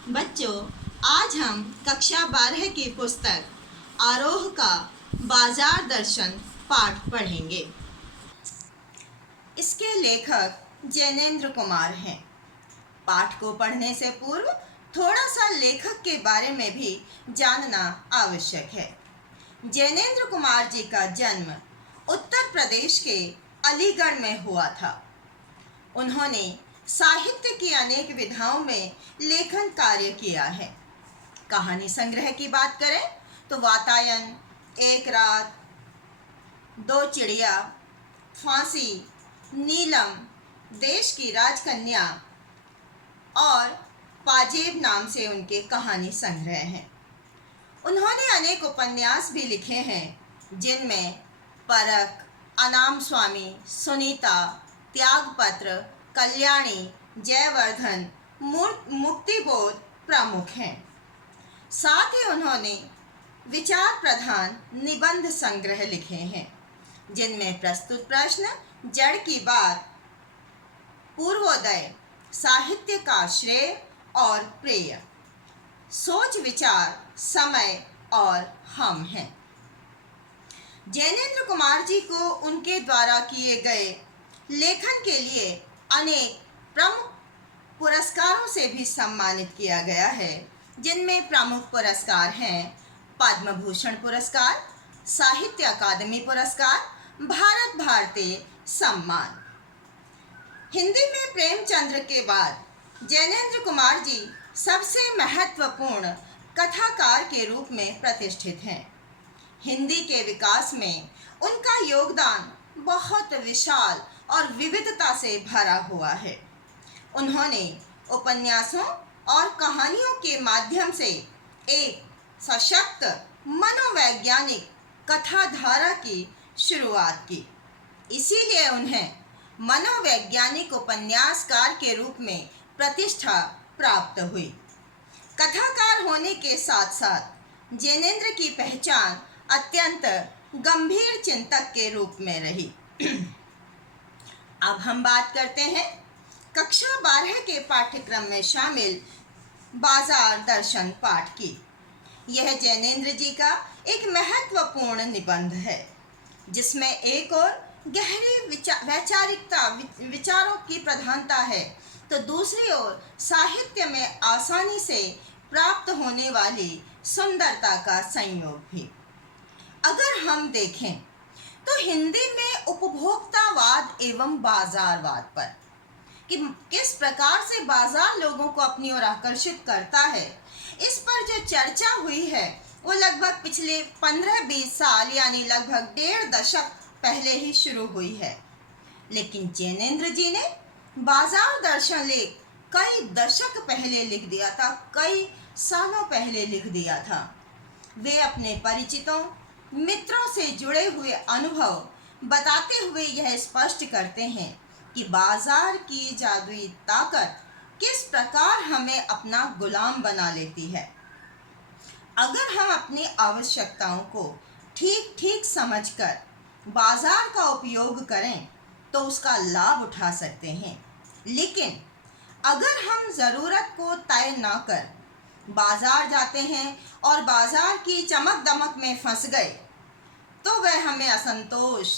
बच्चों, आज हम कक्षा 12 की पुस्तक आरोह का बाजार दर्शन पाठ पढ़ेंगे। इसके लेखक जैनेन्द्र कुमार हैं। पाठ को पढ़ने से पूर्व थोड़ा सा लेखक के बारे में भी जानना आवश्यक है। जैनेन्द्र कुमार जी का जन्म उत्तर प्रदेश के अलीगढ़ में हुआ था। उन्होंने साहित्य की अनेक विधाओं में लेखन कार्य किया है। कहानी संग्रह की बात करें तो वातायन, एक रात, दो चिड़िया, फांसी, नीलम, देश की राजकन्या और पाजेब नाम से उनके कहानी संग्रह हैं। उन्होंने अनेक उपन्यास भी लिखे हैं, जिनमें परख, अनाम स्वामी, सुनीता, त्यागपत्र, कल्याणी, जयवर्धन, मुक्तिबोध प्रमुख हैं। साथ ही उन्होंने विचार प्रधान निबंध संग्रह लिखे हैं, जिनमें प्रस्तुत प्रश्न, जड़ की बात, पूर्वोदय, साहित्य का श्रेय और प्रेय, सोच विचार, समय और हम हैं। जैनेन्द्र कुमार जी को उनके द्वारा किए गए लेखन के लिए अनेक प्रमुख पुरस्कारों से भी सम्मानित किया गया है, जिनमें प्रमुख पुरस्कार हैं पद्म भूषण पुरस्कार, साहित्य अकादमी पुरस्कार, भारत भारती सम्मान। हिंदी में प्रेमचंद्र के बाद जैनेन्द्र कुमार जी सबसे महत्वपूर्ण कथाकार के रूप में प्रतिष्ठित हैं। हिंदी के विकास में उनका योगदान बहुत विशाल और विविधता से भरा हुआ है। उन्होंने उपन्यासों और कहानियों के माध्यम से एक सशक्त मनोवैज्ञानिक कथाधारा की शुरुआत की। इसीलिए उन्हें मनोवैज्ञानिक उपन्यासकार के रूप में प्रतिष्ठा प्राप्त हुई। कथाकार होने के साथ साथ जैनेन्द्र की पहचान अत्यंत गंभीर चिंतक के रूप में रही। अब हम बात करते हैं कक्षा 12 के पाठ्यक्रम में शामिल बाजार दर्शन पाठ की। यह जैनेन्द्र जी का एक महत्वपूर्ण निबंध है, जिसमें एक और गहरी वैचारिकता विचारों की प्रधानता है, तो दूसरी ओर साहित्य में आसानी से प्राप्त होने वाली सुंदरता का संयोग भी। अगर हम देखें तो हिंदी में उपभोक्तावाद एवं बाजारवाद पर कि किस प्रकार से बाजार लोगों को अपनी ओर आकर्षित करता है, इस पर जो चर्चा हुई है वो लगभग पिछले 15-20 साल यानी लगभग 1.5 दशक पहले ही शुरू हुई है। लेकिन जैनेन्द्र जी ने बाजार दर्शन लेख कई दशक पहले लिख दिया था, कई सालों पहले लिख दिया था। वे अपने परिचितों, मित्रों से जुड़े हुए अनुभव बताते हुए यह स्पष्ट करते हैं कि बाजार की जादुई ताकत किस प्रकार हमें अपना गुलाम बना लेती है। अगर हम अपनी आवश्यकताओं को ठीक ठीक समझकर बाजार का उपयोग करें तो उसका लाभ उठा सकते हैं, लेकिन अगर हम ज़रूरत को तय ना कर बाजार जाते हैं और बाजार की चमक दमक में फंस गए, तो वह हमें असंतोष,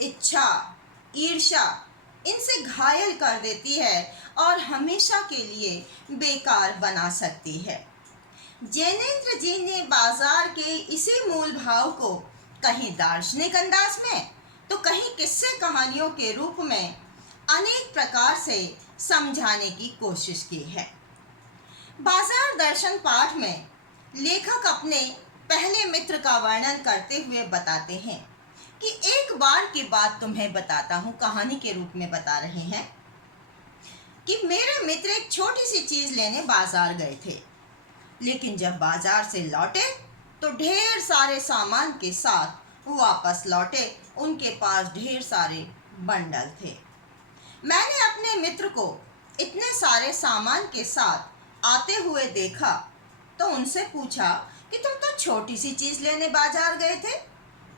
इच्छा, ईर्ष्या इनसे घायल कर देती है और हमेशा के लिए बेकार बना सकती है। जैनेन्द्र जी ने बाजार के इसी मूल भाव को कहीं दार्शनिक अंदाज में तो कहीं किस्से कहानियों के रूप में अनेक प्रकार से समझाने की कोशिश की है। बाजार दर्शन पाठ में लेखक अपने पहले मित्र का वर्णन करते हुए बताते हैं कि एक बार की बात तुम्हें बताता हूँ, कहानी के रूप में बता रहे हैं कि मेरे मित्र एक छोटी सी चीज़ लेने बाजार गए थे, लेकिन जब बाजार से लौटे तो ढेर सारे सामान के साथ वापस लौटे। उनके पास ढेर सारे बंडल थे। मैंने अपने मित्र को इतने सारे सामान के साथ आते हुए देखा तो उनसे पूछा कि तुम तो छोटी सी चीज़ लेने बाजार गए थे,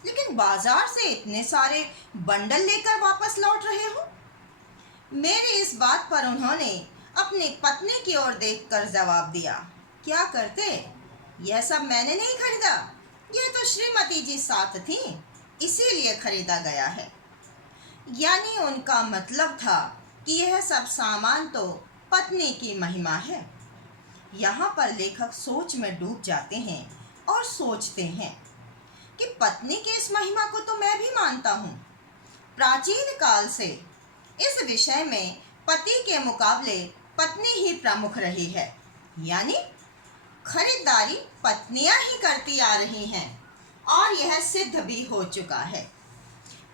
लेकिन बाजार से इतने सारे बंडल लेकर वापस लौट रहे हो। मेरी इस बात पर उन्होंने अपनी पत्नी की ओर देखकर जवाब दिया, क्या करते? यह सब मैंने नहीं खरीदा, यह तो श्रीमती जी साथ थी, इसीलिए खरीदा गया है। यानी उनका मतलब था कि यह सब सामान तो पत्नी की महिमा है। यहाँ पर लेखक सोच में डूब जाते हैं और सोचते हैं कि पत्नी की इस महिमा को तो मैं भी मानता हूँ। प्राचीन काल से इस विषय में पति के मुकाबले पत्नी ही प्रमुख रही है, यानी खरीदारी पत्नियां ही करती आ रही हैं और यह सिद्ध भी हो चुका है।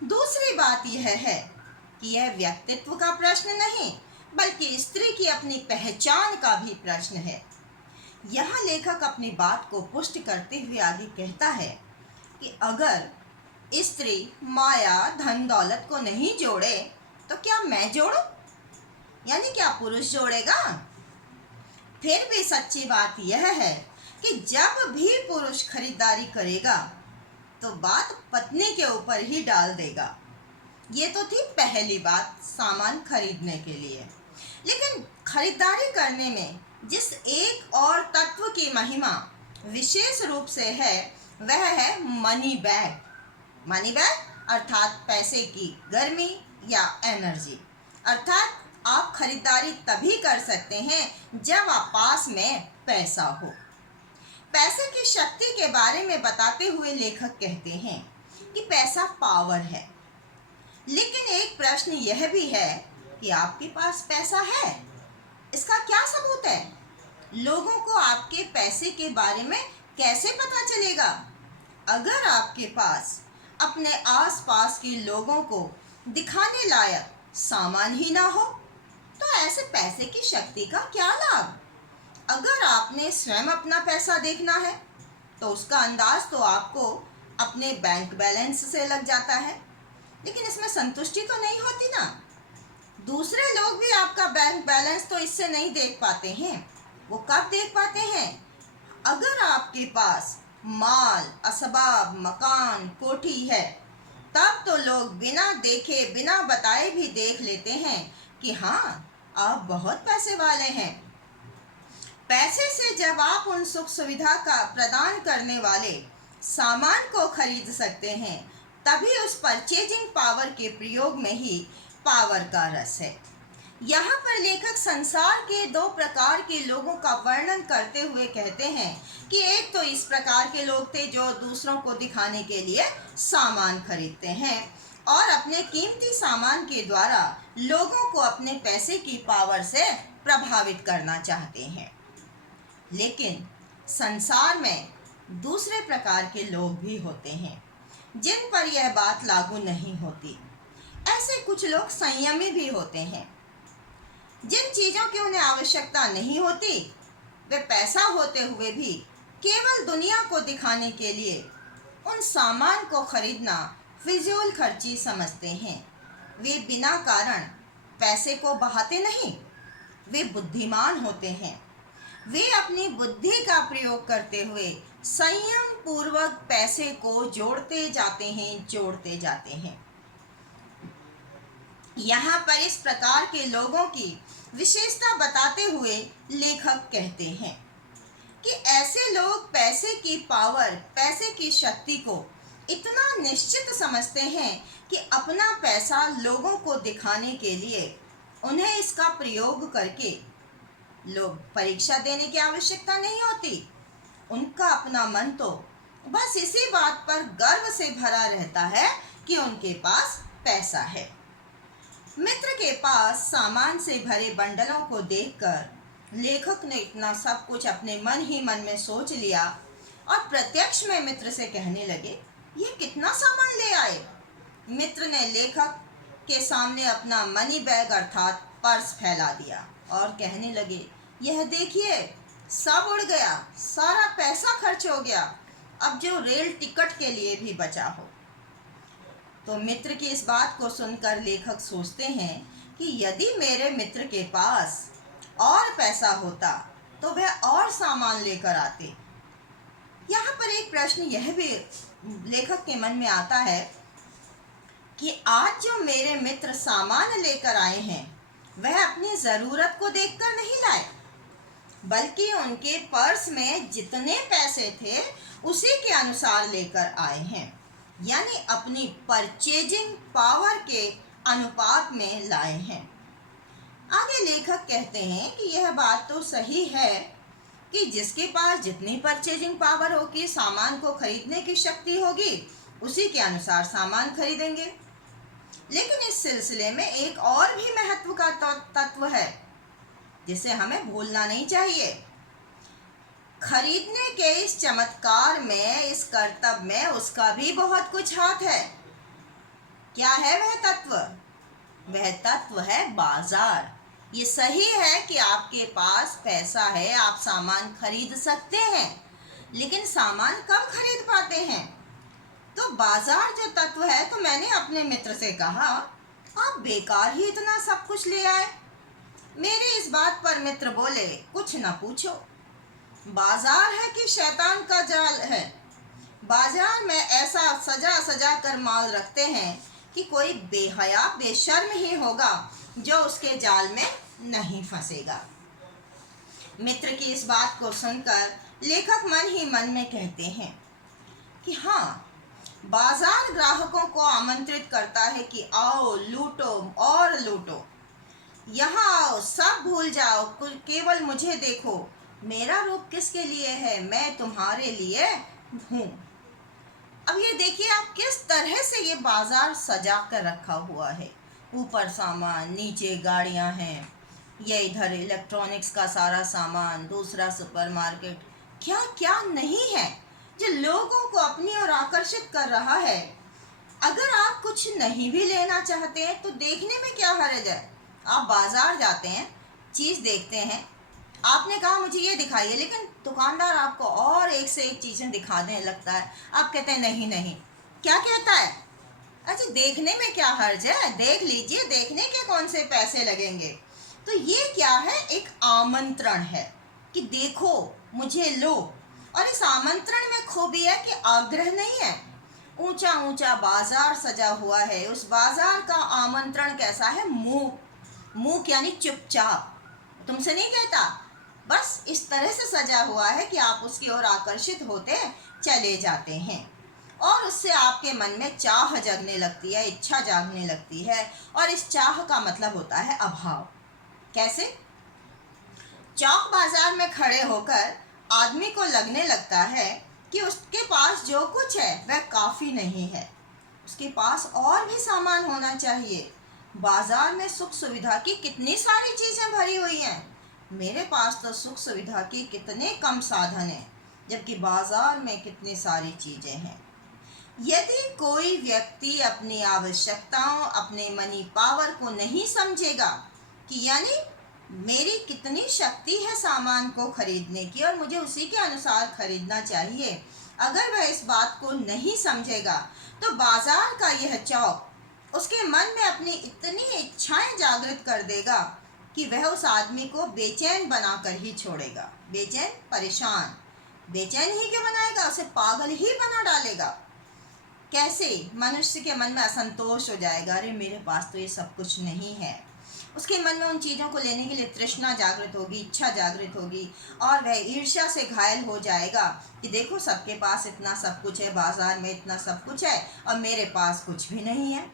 दूसरी बात यह है कि यह व्यक्तित्व का प्रश्न नहीं, बल्कि स्त्री की अपनी पहचान का भी प्रश्न है। यहाँ लेखक अपनी बात को पुष्ट करते हुए आगे कहता है कि अगर स्त्री माया धन दौलत को नहीं जोड़े तो क्या मैं जोड़ूं? यानी क्या पुरुष जोड़ेगा? फिर भी सच्ची बात यह है कि जब भी पुरुष खरीदारी करेगा तो बात पत्नी के ऊपर ही डाल देगा। ये तो थी पहली बात सामान खरीदने के लिए। लेकिन खरीदारी करने में जिस एक और तत्व की महिमा विशेष रूप से है वह है मनी बैग। मनी बैग अर्थात पैसे की गर्मी या एनर्जी। अर्थात आप खरीदारी तभी कर सकते हैं जब आप पास में पैसा हो। पैसे की शक्ति के बारे में बताते हुए लेखक कहते हैं कि पैसा पावर है। लेकिन एक प्रश्न यह भी है कि आपके पास पैसा है, इसका क्या सबूत है? लोगों को आपके पैसे के बारे में कैसे पता चलेगा? अगर आपके पास अपने आसपास के लोगों को दिखाने लायक सामान ही ना हो तो ऐसे पैसे की शक्ति का क्या लाभ? अगर आपने स्वयं अपना पैसा देखना है तो उसका अंदाज तो आपको अपने बैंक बैलेंस से लग जाता है, लेकिन इसमें संतुष्टि तो नहीं होती ना। दूसरे लोग भी आपका बैंक बैलेंस तो इससे नहीं देख पाते हैं। वो कब देख पाते हैं? अगर आपके पास माल, असबाब, मकान, कोठी है, तब तो लोग बिना देखे बिना बताए भी देख लेते हैं कि हाँ, आप बहुत पैसे वाले हैं। पैसे से जब आप उन सुख सुविधा का प्रदान करने वाले सामान को खरीद सकते हैं, तभी उस परचेजिंग पावर के प्रयोग में ही पावर का रस है। यहाँ पर लेखक संसार के दो प्रकार के लोगों का वर्णन करते हुए कहते हैं कि एक तो इस प्रकार के लोग थे जो दूसरों को दिखाने के लिए सामान खरीदते हैं और अपने कीमती सामान के द्वारा लोगों को अपने पैसे की पावर से प्रभावित करना चाहते हैं। लेकिन संसार में दूसरे प्रकार के लोग भी होते हैं जिन पर यह बात लागू नहीं होती। ऐसे कुछ लोग संयमी भी होते हैं। जिन चीज़ों की उन्हें आवश्यकता नहीं होती, वे पैसा होते हुए भी केवल दुनिया को दिखाने के लिए उन सामान को खरीदना फिजूल खर्ची समझते हैं। वे बिना कारण पैसे को बहाते नहीं, वे बुद्धिमान होते हैं। वे अपनी बुद्धि का प्रयोग करते हुए संयम पूर्वक पैसे को जोड़ते जाते हैं। यहाँ पर इस प्रकार के लोगों की विशेषता बताते हुए लेखक कहते हैं कि ऐसे लोग पैसे की पावर, पैसे की शक्ति को इतना निश्चित समझते हैं कि अपना पैसा लोगों को दिखाने के लिए उन्हें इसका प्रयोग करके लोग परीक्षा देने की आवश्यकता नहीं होती। उनका अपना मन तो बस इसी बात पर गर्व से भरा रहता है कि उनके पास पैसा है। मित्र के पास सामान से भरे बंडलों को देखकर लेखक ने इतना सब कुछ अपने मन ही मन में सोच लिया और प्रत्यक्ष में मित्र से कहने लगे, ये कितना सामान ले आए? मित्र ने लेखक के सामने अपना मनी बैग अर्थात पर्स फैला दिया और कहने लगे, यह देखिए, सब उड़ गया, सारा पैसा खर्च हो गया, अब जो रेल टिकट के लिए भी बचा हो। तो मित्र की इस बात को सुनकर लेखक सोचते हैं कि यदि मेरे मित्र के पास और पैसा होता तो वह और सामान लेकर आते। यहाँ पर एक प्रश्न यह भी लेखक के मन में आता है कि आज जो मेरे मित्र सामान लेकर आए हैं वह अपनी ज़रूरत को देखकर नहीं लाए, बल्कि उनके पर्स में जितने पैसे थे उसी के अनुसार लेकर आए हैं, यानी अपनी परचेजिंग पावर के अनुपात में लाए हैं। आगे लेखक कहते हैं कि यह बात तो सही है कि जिसके पास जितनी परचेजिंग पावर होगी, सामान को खरीदने की शक्ति होगी, उसी के अनुसार सामान खरीदेंगे। लेकिन इस सिलसिले में एक और भी महत्व का तत्व है जिसे हमें भूलना नहीं चाहिए। खरीदने के इस चमत्कार में, इस करतब में उसका भी बहुत कुछ हाथ है। क्या है वह तत्व? वह तत्व है बाजार। ये सही है कि आपके पास पैसा है, आप सामान खरीद सकते हैं, लेकिन सामान कब खरीद पाते हैं? तो बाजार जो तत्व है, तो मैंने अपने मित्र से कहा, आप बेकार ही इतना सब कुछ ले आए। मेरी इस बात पर मित्र बोले, कुछ न पूछो, बाजार है कि शैतान का जाल है। बाजार में ऐसा सजा सजा कर माल रखते हैं कि कोई बेहया बेशर्म ही होगा जो उसके जाल में नहीं फंसेगा। मित्र की इस बात को सुनकर लेखक मन ही मन में कहते हैं कि हाँ, बाजार ग्राहकों को आमंत्रित करता है कि आओ, लूटो और लूटो, यहाँ आओ, सब भूल जाओ, केवल मुझे देखो, मेरा रूप किसके लिए है, मैं तुम्हारे लिए हूँ। अब ये देखिए आप किस तरह से ये बाजार सजा कर रखा हुआ है। ऊपर सामान, नीचे गाड़ियाँ हैं, ये इधर इलेक्ट्रॉनिक्स का सारा सामान, दूसरा सुपरमार्केट, क्या क्या नहीं है जो लोगों को अपनी ओर आकर्षित कर रहा है। अगर आप कुछ नहीं भी लेना चाहते हैं तो देखने में क्या हर्ज है। आप बाजार जाते हैं, चीज़ देखते हैं, आपने कहा मुझे ये दिखाइए, लेकिन दुकानदार आपको और एक से एक चीज़ें दिखाने लगता है। आप कहते हैं नहीं नहीं, क्या कहता है, अच्छा देखने में क्या हर्ज है, देख लीजिए, देखने के कौन से पैसे लगेंगे। तो ये क्या है, एक आमंत्रण है कि देखो, मुझे लो। और इस आमंत्रण में खूबी है कि आग्रह नहीं है। ऊंचा ऊंचा बाजार सजा हुआ है। उस बाजार का आमंत्रण कैसा है, मुंह यानी चुपचाप, तुमसे नहीं कहता, बस इस तरह से सजा हुआ है कि आप उसकी ओर आकर्षित होते चले जाते हैं और उससे आपके मन में चाह जगने लगती है, इच्छा जागने लगती है। और इस चाह का मतलब होता है अभाव। कैसे? चौक बाजार में खड़े होकर आदमी को लगने लगता है कि उसके पास जो कुछ है वह काफ़ी नहीं है, उसके पास और भी सामान होना चाहिए। बाजार में सुख सुविधा की कितनी सारी चीज़ें भरी हुई हैं, मेरे पास तो सुख सुविधा की कितने कम साधन हैं, जबकि बाजार में कितनी सारी चीज़ें हैं। यदि कोई व्यक्ति अपनी आवश्यकताओं, अपने मनी पावर को नहीं समझेगा कि यानी मेरी कितनी शक्ति है सामान को खरीदने की और मुझे उसी के अनुसार खरीदना चाहिए, अगर वह इस बात को नहीं समझेगा तो बाजार का यह चौक उसके मन में अपनी इतनी इच्छाएं जागृत कर देगा कि वह उस आदमी को बेचैन बनाकर ही छोड़ेगा। बेचैन, परेशान, बेचैन ही क्यों बनाएगा, उसे पागल ही बना डालेगा। कैसे? मनुष्य के मन में असंतोष हो जाएगा, अरे मेरे पास तो ये सब कुछ नहीं है। उसके मन में उन चीज़ों को लेने के लिए तृष्णा जागृत होगी, इच्छा जागृत होगी और वह ईर्ष्या से घायल हो जाएगा कि देखो सबके पास इतना सब कुछ है, बाजार में इतना सब कुछ है और मेरे पास कुछ भी नहीं है।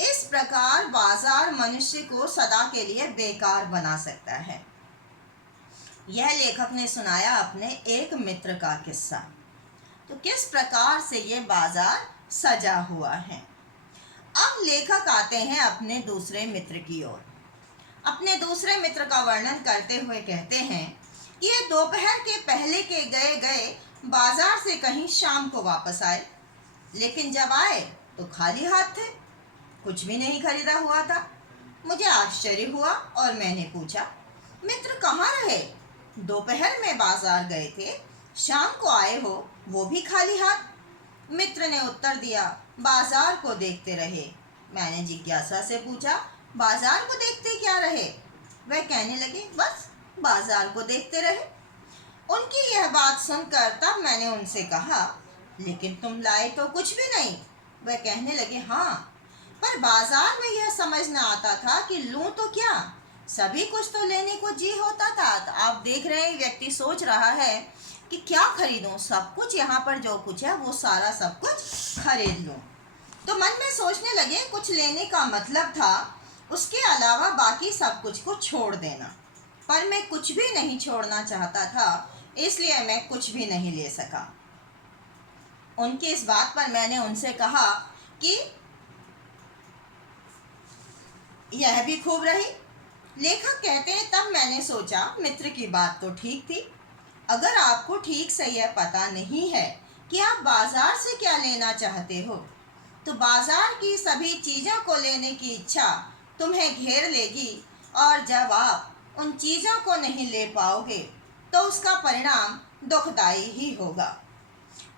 इस प्रकार बाजार मनुष्य को सदा के लिए बेकार बना सकता है। यह लेखक ने सुनाया अपने एक मित्र का किस्सा। तो किस प्रकार से ये बाजार सजा हुआ है। अब लेखक आते हैं अपने दूसरे मित्र की ओर। अपने दूसरे मित्र का वर्णन करते हुए कहते हैं कि ये दोपहर के पहले के गए बाजार से कहीं शाम को वापस आए, लेकिन जब आए तो खाली हाथ थे, कुछ भी नहीं खरीदा हुआ था। मुझे आश्चर्य हुआ और मैंने पूछा, मित्र कहाँ रहे? दोपहर में बाजार गए थे, शाम को आए हो, वो भी खाली हाथ। मित्र ने उत्तर दिया, बाजार को देखते रहे। मैंने जिज्ञासा से पूछा, बाजार को देखते क्या रहे? वह कहने लगे, बस बाजार को देखते रहे। उनकी यह बात सुनकर तब मैंने उनसे कहा, लेकिन तुम लाए तो कुछ भी नहीं। वह कहने लगे, हाँ, पर बाजार में यह समझ न आता था कि लूँ तो क्या, सभी कुछ तो लेने को जी होता था। तो आप देख रहे हैं व्यक्ति सोच रहा है कि क्या खरीदूं, सब कुछ यहाँ पर जो कुछ है वो सारा सब कुछ खरीद लूं। तो मन में सोचने लगे कुछ लेने का मतलब था उसके अलावा बाकी सब कुछ को छोड़ देना, पर मैं कुछ भी नहीं छोड़ना चाहता था, इसलिए मैं कुछ भी नहीं ले सका। उनकी इस बात पर मैंने उनसे कहा कि यह भी खूब रही। लेखक कहते हैं तब मैंने सोचा मित्र की बात तो ठीक थी। अगर आपको ठीक से यह पता नहीं है कि आप बाजार से क्या लेना चाहते हो, तो बाजार की सभी चीज़ों को लेने की इच्छा तुम्हें घेर लेगी, और जब आप उन चीज़ों को नहीं ले पाओगे तो उसका परिणाम दुखदाई ही होगा।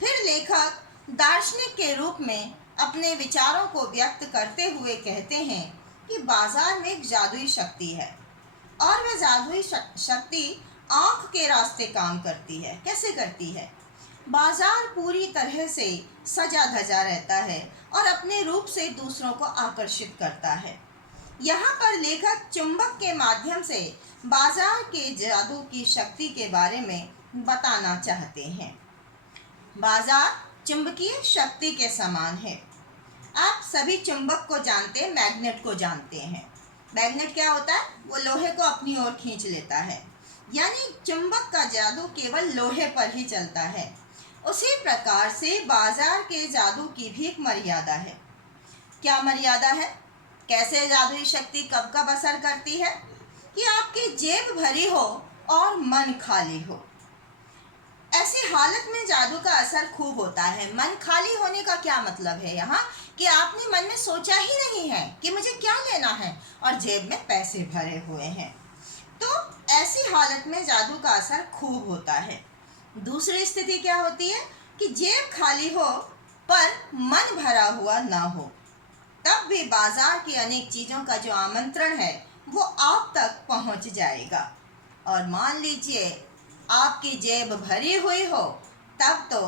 फिर लेखक दार्शनिक के रूप में अपने विचारों को व्यक्त करते हुए कहते हैं कि बाजार में एक जादुई शक्ति है, और वह जादुई शक्ति आँख के रास्ते काम करती है। कैसे करती है? बाजार पूरी तरह से सजा धजा रहता है और अपने रूप से दूसरों को आकर्षित करता है। यहाँ पर लेखक चुंबक के माध्यम से बाजार के जादू की शक्ति के बारे में बताना चाहते हैं। बाजार चुंबकीय शक्ति के समान है। आप सभी चुंबक को जानते हैं, मैग्नेट को जानते हैं। मैग्नेट क्या होता है? वो लोहे को अपनी ओर खींच लेता है, यानी चुंबक का जादू केवल लोहे पर ही चलता है। उसी प्रकार से बाजार के जादू की भी एक मर्यादा है। क्या मर्यादा है? कैसे जादुई शक्ति कब कब असर करती है? कि आपकी जेब भरी हो और मन खाली हो। ऐसी हालत में जादू का असर खूब होता है। मन खाली होने का क्या मतलब है यहाँ? कि आपने मन में सोचा ही नहीं है कि मुझे क्या लेना है, और जेब में पैसे भरे हुए हैं। तो ऐसी हालत में जादू का असर खूब होता है। दूसरी स्थिति क्या होती है? कि जेब खाली हो पर मन भरा हुआ ना हो, तब भी बाजार की अनेक चीज़ों का जो आमंत्रण है वो आप तक पहुंच जाएगा। और मान लीजिए आपकी जेब भरी हुई हो, तब तो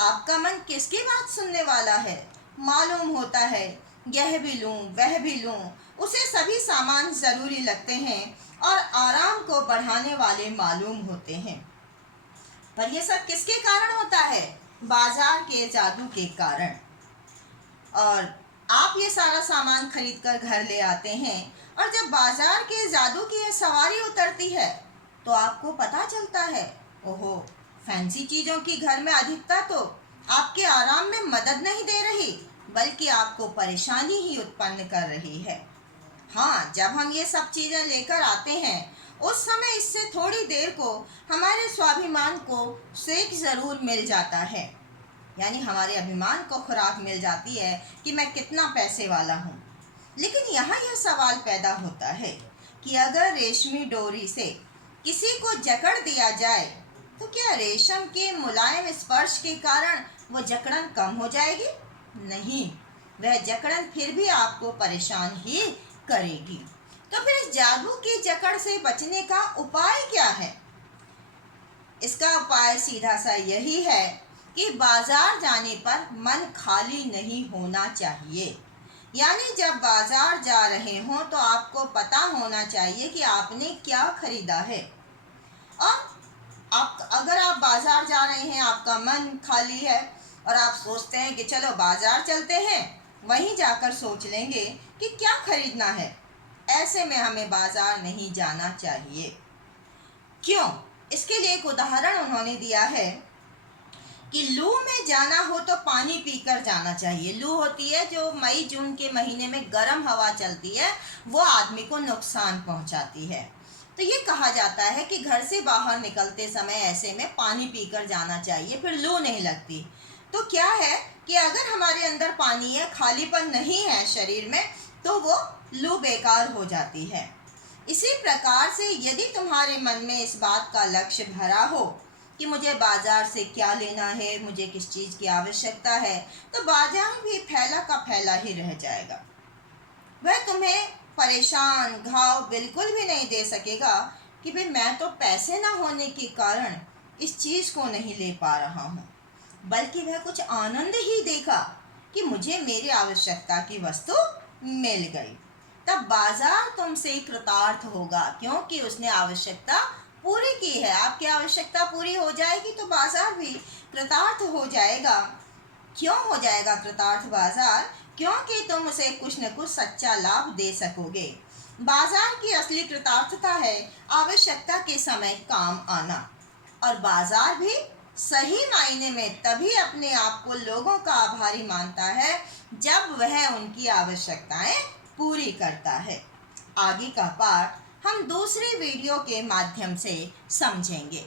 आपका मन किसकी बात सुनने वाला है? मालूम होता है यह भी लूं वह भी लूं, उसे सभी सामान ज़रूरी लगते हैं और आराम को बढ़ाने वाले मालूम होते हैं। पर यह सब किसके कारण होता है? बाजार के जादू के कारण। और आप ये सारा सामान खरीद कर घर ले आते हैं, और जब बाजार के जादू की यह सवारी उतरती है तो आपको पता चलता है, ओहो, फैंसी चीज़ों की घर में अधिकता तो आपके आराम में मदद नहीं दे रही, बल्कि आपको परेशानी ही उत्पन्न कर रही है। हाँ, जब हम ये सब चीज़ें लेकर आते हैं, उस समय इससे थोड़ी देर को हमारे स्वाभिमान को सेक ज़रूर मिल जाता है, यानी हमारे अभिमान को खुराक मिल जाती है कि मैं कितना पैसे वाला हूँ। लेकिन यहाँ यह सवाल पैदा होता है कि अगर रेशमी डोरी से किसी को जकड़ दिया जाए तो क्या रेशम के मुलायम स्पर्श के कारण वो जकड़न कम हो जाएगी? नहीं, वह जकड़न फिर भी आपको परेशान ही करेगी। तो फिर इस जादू की जकड़ से बचने का उपाय क्या है? इसका उपाय सीधा सा यही है कि बाजार जाने पर मन खाली नहीं होना चाहिए। यानी जब बाजार जा रहे हों तो आपको पता होना चाहिए कि आपने क्या खरीदा है। और अगर आप बाजार जा रहे हैं, आपका मन खाली है और आप सोचते हैं कि चलो बाजार चलते हैं, वहीं जाकर सोच लेंगे कि क्या खरीदना है, ऐसे में हमें बाजार नहीं जाना चाहिए। क्यों? इसके लिए एक उदाहरण उन्होंने दिया है कि लू में जाना हो तो पानी पीकर जाना चाहिए। लू होती है जो मई जून के महीने में गर्म हवा चलती है, वो आदमी को नुकसान पहुंचाती है। तो ये कहा जाता है कि घर से बाहर निकलते समय ऐसे में पानी पीकर जाना चाहिए, फिर लू नहीं लगती। तो क्या है कि अगर हमारे अंदर पानी है, खालीपन नहीं है शरीर में, तो वो लू बेकार हो जाती है। इसी प्रकार से यदि तुम्हारे मन में इस बात का लक्ष्य भरा हो कि मुझे बाजार से क्या लेना है, मुझे किस चीज़ की आवश्यकता है, तो बाजार भी फैला का फैला ही रह जाएगा। वह तुम्हें परेशान घाव बिल्कुल भी नहीं दे सकेगा कि भाई मैं तो पैसे ना होने के कारण इस चीज़ को नहीं ले पा रहा हूँ, बल्कि वह कुछ आनंद ही देगा कि मुझे मेरी आवश्यकता की वस्तु मिल गई। तब बाजार तुमसे कृतार्थ होगा, क्योंकि उसने आवश्यकता पूरी की है। आपकी आवश्यकता पूरी हो जाएगी तो बाजार भी कृतार्थ हो जाएगा। क्यों हो जाएगा कृतार्थ बाजार? क्योंकि तुम उसे कुछ न कुछ सच्चा लाभ दे सकोगे। बाजार की असली कृतार्थता है आवश्यकता के समय काम आना, और बाजार भी सही मायने में तभी अपने आप को लोगों का आभारी मानता है जब वह उनकी आवश्यकताएं पूरी करता है। आगे का पाठ हम दूसरी वीडियो के माध्यम से समझेंगे।